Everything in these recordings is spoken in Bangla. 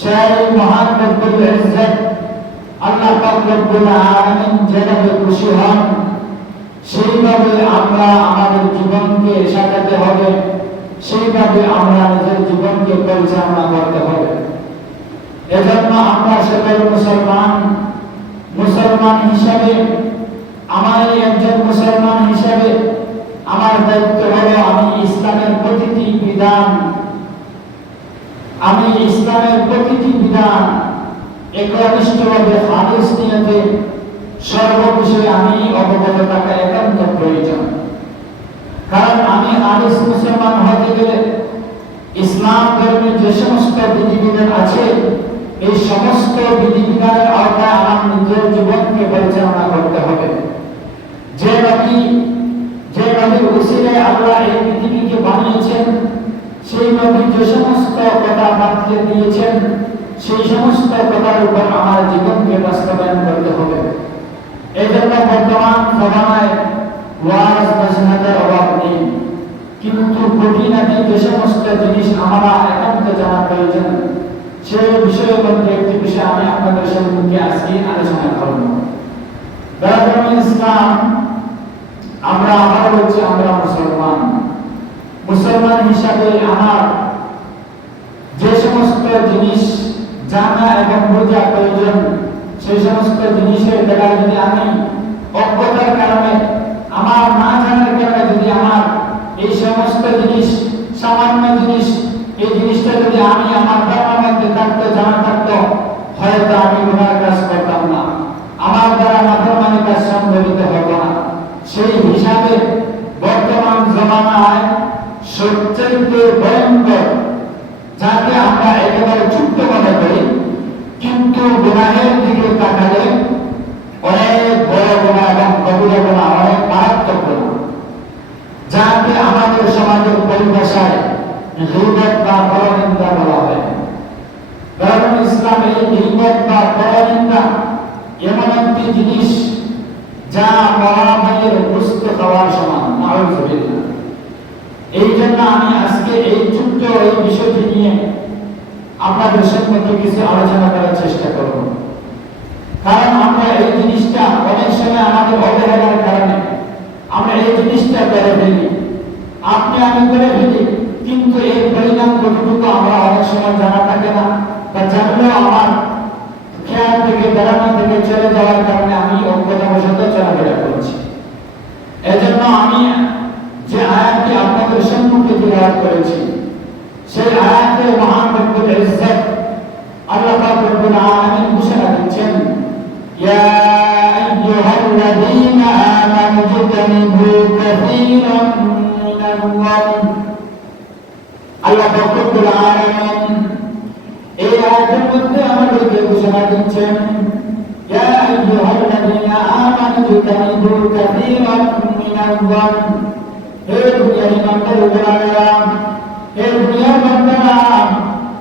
সেই মহান রব্বুল ইজ্জত আল্লাহ পাক রব্বুল আলামিন যেভাবে খুশি হন সেইভাবে আমরা আমাদের জীবনকে সাজাতে হবে, সেইভাবে আমরা নিজের জীবনকে পরিচালনা করতে হবে। এজন্য আমরা সকল মুসলমান হিসাবে, আমার একজন মুসলমান হিসাবে আমার দায়িত্ব হলো আমি ইসলামের প্রতিটি বিধান একনিষ্ঠভাবে খালিস নিয়তে সর্ববিষয়ে আমি অবগত থাকা একান্ত প্রয়োজন। কারণ আমি খালিস মুসলমান হতে গেলে ইসলাম ধর্মের যে সমস্ত বিধিবিধান আছে এই সমস্ত বিধিবিধানের আওতায় আমার নিজের জীবনকে পরিচালনা করতে হবে। যে নবীর উসিলায় আল্লাহ এই পৃথিবীকে বানিয়েছেন, সেই নবী যে সমস্ত কথা বাতলে দিয়েছেন সেই সমস্ত কথার উপর আমার জীবনকে বাস্তবায়ন করতে হবে। এই জন্য বর্তমান জমানায় ওয়াজ নসিহতের অভাব নেই, কিন্তু খুঁটিনাটি যে সমস্ত জিনিস আমরা একান্ত জানা প্রয়োজন সেই বিষয়ের মধ্যে একটি বিষয় আমি আপনাদের সম্মুখে আজকে আলোচনা করব। ইসলাম আমরা মুসলমান হিসাবে আমার যে সমস্ত জিনিস জানা এবং বোঝা প্রয়োজন সেই সমস্ত জিনিসের দ্বারা যদি আমি অজ্ঞতার কারণে, আমার না জানার কারণে যদি আমার এই সমস্ত জিনিস, সামান্য জিনিস, এই জিনিসটা যদি আমি আমার দ্বারার মধ্যে থাকতো, জানা থাকতো, হয়তো আমি গুনাহ কাজ করতাম না, আমার দ্বারা নাফরমানি কাজ সংঘটিত হতো না। সেই হিসাবে বর্তমান জমানায় সবচেয়ে ভয়ঙ্কর, যাকে আমরা একেবারে ছোট্ট মনে করি, কিন্তু গুনাহের দিকে তাকালে অনেক বড় গুনাহ এবং কবিরা গুনাহ, অনেক মারাত্মক গুনাহ, যাকে আমাদের সমাজের পরিভাষায় গীবত বা পরনিন্দা বলা হয়। কারণ ইসলামে গীবত বা পরনিন্দা এমন একটি জিনিস যা মরা ভাইয়ের গোশত খাওয়ার সমান। নাউযুবিল্লাহ। এই জন্য আমি আজকে এই ছোট্ট এই বিষয়টি নিয়ে আপনাদের সম্মুখে কিছু আলোচনা করার চেষ্টা করব। কারণ আমরা এই জিনিসটা অনেক সময় আমাদের অবহেলার কারণে আমরা এই জিনিসটা করে ফেলি, আপনি আমি করে ফেলি, কিন্তু এর পরিণাম কতটুকু আমরা অনেক সময় জানা থাকে না, বা জানলেও আমার খেয়াল থেকে বেড়ানো থেকে চলে যাওয়ার কারণে আমি অজ্ঞতাবশত চলাফেরা করছি। এজন্য আমি যে আয়াতটি আপনাদের সম্মুখে তিলাওয়াত করেছি সেই আয়াতে মহান রব্বুল ইজ্জত আল্লাহ পাক রব্বুল আলামিন ঘোষণা দিচ্ছেন, ইয়া আইয়ুহাল্লাযীনা আমানু ইজতানিবু কাসীরাম মিনাল-যান্ন। আল্লাহ পাক রব্বুল আলামিন এই আয়াতের মধ্যে আমাদেরকে ঘোষণা দিচ্ছেন, ইয়া আইয়ুহাল্লাযীনা আমানু ইজতানিবু কাসীরাম মিনাল-যান্ন। হে দুনিয়ার ইমানদারেরা, হে দুনিয়ার বান্দারা,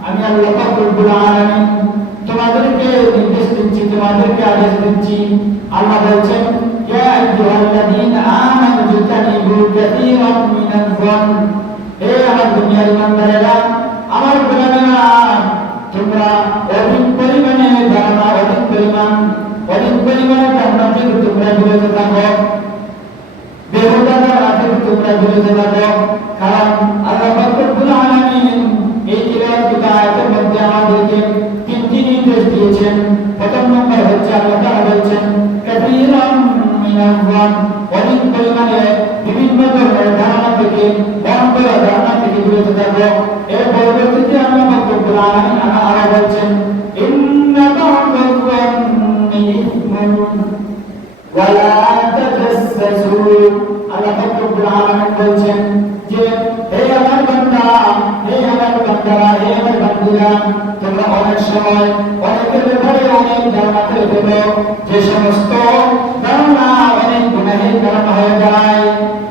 আমি আল্লাহ পাক রব্বুল আলামিন তোমাদেরকে নির্দেশ দিচ্ছি, তোমাদেরকে আদেশ দিচ্ছি। আল্লাহ বলছেন, ইয়া আইয়ুহাল্লাযীনা আমানু ইজতানিবু কাসীরাম মিনাল-যান্ন। হে আমার দুনিয়ার ইমানদারেরা, আমার গোলামেরা, তোমরা অধিক পরিমাণে ধারণা, অধিক পরিমাণে ধারণা থেকে তোমরা বিরত থাকো, বেহুদার রাতে তোমরা বিরত থাকো। কারণ আল্লাহ পাক রব্বুল আলামিন এই তিলাওয়াত আয়াতের মধ্যে আমাদেরকে তিনটি নির্দেশ দিয়েছেন। প্রথম নম্বর হচ্ছে আল্লাহ তাআলা বলছেন, কাসীরাম মিনাল-যান্ন, অধিক পরিমাণে বিভিন্ন ধরনের ধারণা থেকে, মন্দ ধারণা থেকে বিরত থাকো। এর পরবর্তীতে আল্লাহ পাক রব্বুল আলামিন আরো বলছেন, ইন্না বা'দায-যান্নি ইসমুন ওয়া লা তাজাসসু। আল্লাহ পাক রব্বুল আলামিন বলছেন যে হে আমার বান্দা, হে আমার বান্দারা, হে আমার বান্দীরা, তোমরা অনেক সময় অনেকের ব্যাপারে অনেক ধারণা করে ফেলো, যে সমস্ত ধারণা অনেক গুনাহের কারণ হয়ে যায়।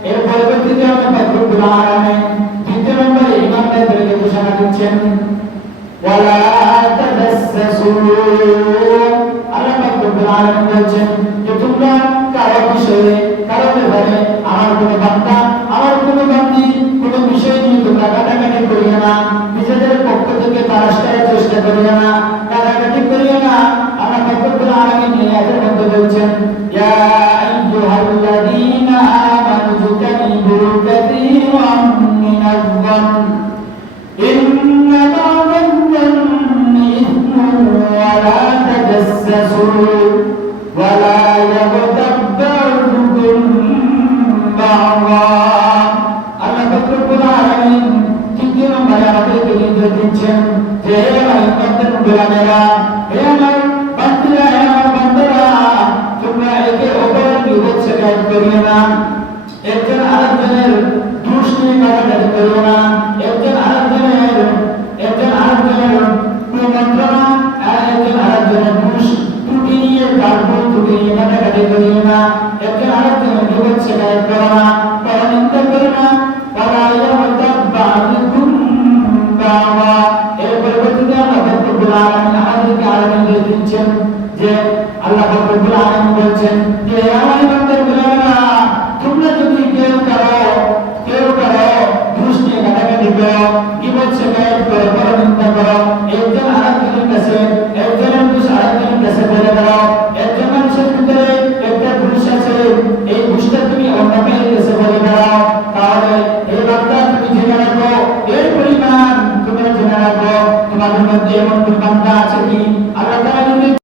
এর পরবর্তীতে আল্লাহ পাক রব্বুল আলামিন দ্বিতীয় নম্বরে ঈমানদারদেরকে ঘোষণা দিচ্ছেন, ওয়া লা তাজাসসু। আল্লাহ পাক রব্বুল আলামিন বলছেন যে তোমরা কারো বিষয়ে, কারো ব্যাপারে, আমার কোনো বান্দা, আমার কোনো বান্দী কোনো বিষয় নিয়ে তোমরা কাটাকাটি করিও না, নিজেদের পক্ষ থেকে তালাশ করার চেষ্টা করিও না, কাটাকাটি করিও না। আল্লাহ রব্বুল আলামিন এই আয়াতের মধ্যে বলছেন, ইয়া আইয়ুহাল্লাযীনা আমানু ইজতানিবু কাসীরাম মিনাজ-যন্ন ইন্না বা'দাজ-যন্নি ইসমুন ওয়া লা তাজাসসাসু ওয়া লা ইয়াগতাব বা'দুকুম বা'দা। আল্লাহ রব্বুল আলামিন তৃতীয় নম্বরে আমাদেরকে নির্দেশ দিচ্ছেন যে হে আমার বান্দার গোলামেরা, হে আমার বান্দারা, হে আমার বান্দারা, তোমরা একে অপরের বিরোধ শিকায়ত করিও না, একজন আরেকজনের দোষ নিয়ে কাটাকাটি করিও না, একজন আরেকজনের কুমন্ত্রণা আর একজন আরেকজনের দোষ ত্রুটি নিয়ে কাটবো ত্রুটি নিয়ে কাটাকাটি করিও না, একজন আরেকজনের বিরোধ শিকায়ত করো না, পরনিন্দা করো না। এর পরিবর্তে আল্লাহ রব্বুল আলামিন আমাদেরকে আরো নির্দেশ দিচ্ছেন যে আল্লাহ রব্বুল আলামিন বলছেন যে আমার বান্দার গোলামেরা, তোমরা যদি কেউ কারো দোষ নিয়ে কাটাকাটি করো, গীবত শিকায়ত করো, পরনিন্দা করো, একজন আরেকজনের কাছে একজনের দোষ আরেকজনের কাছে বলে দাও, একজন মানুষের ভিতরে একটা দোষ আছে, এই দোষটা তুমি অন্যকে কাছে বলে দাও, তাহলে এই বান্দা তুমি জেনে রাখো, এর পরিমাণ তোমরা জেনে রাখো, তোমাদের মধ্যে এমন পরিমাণ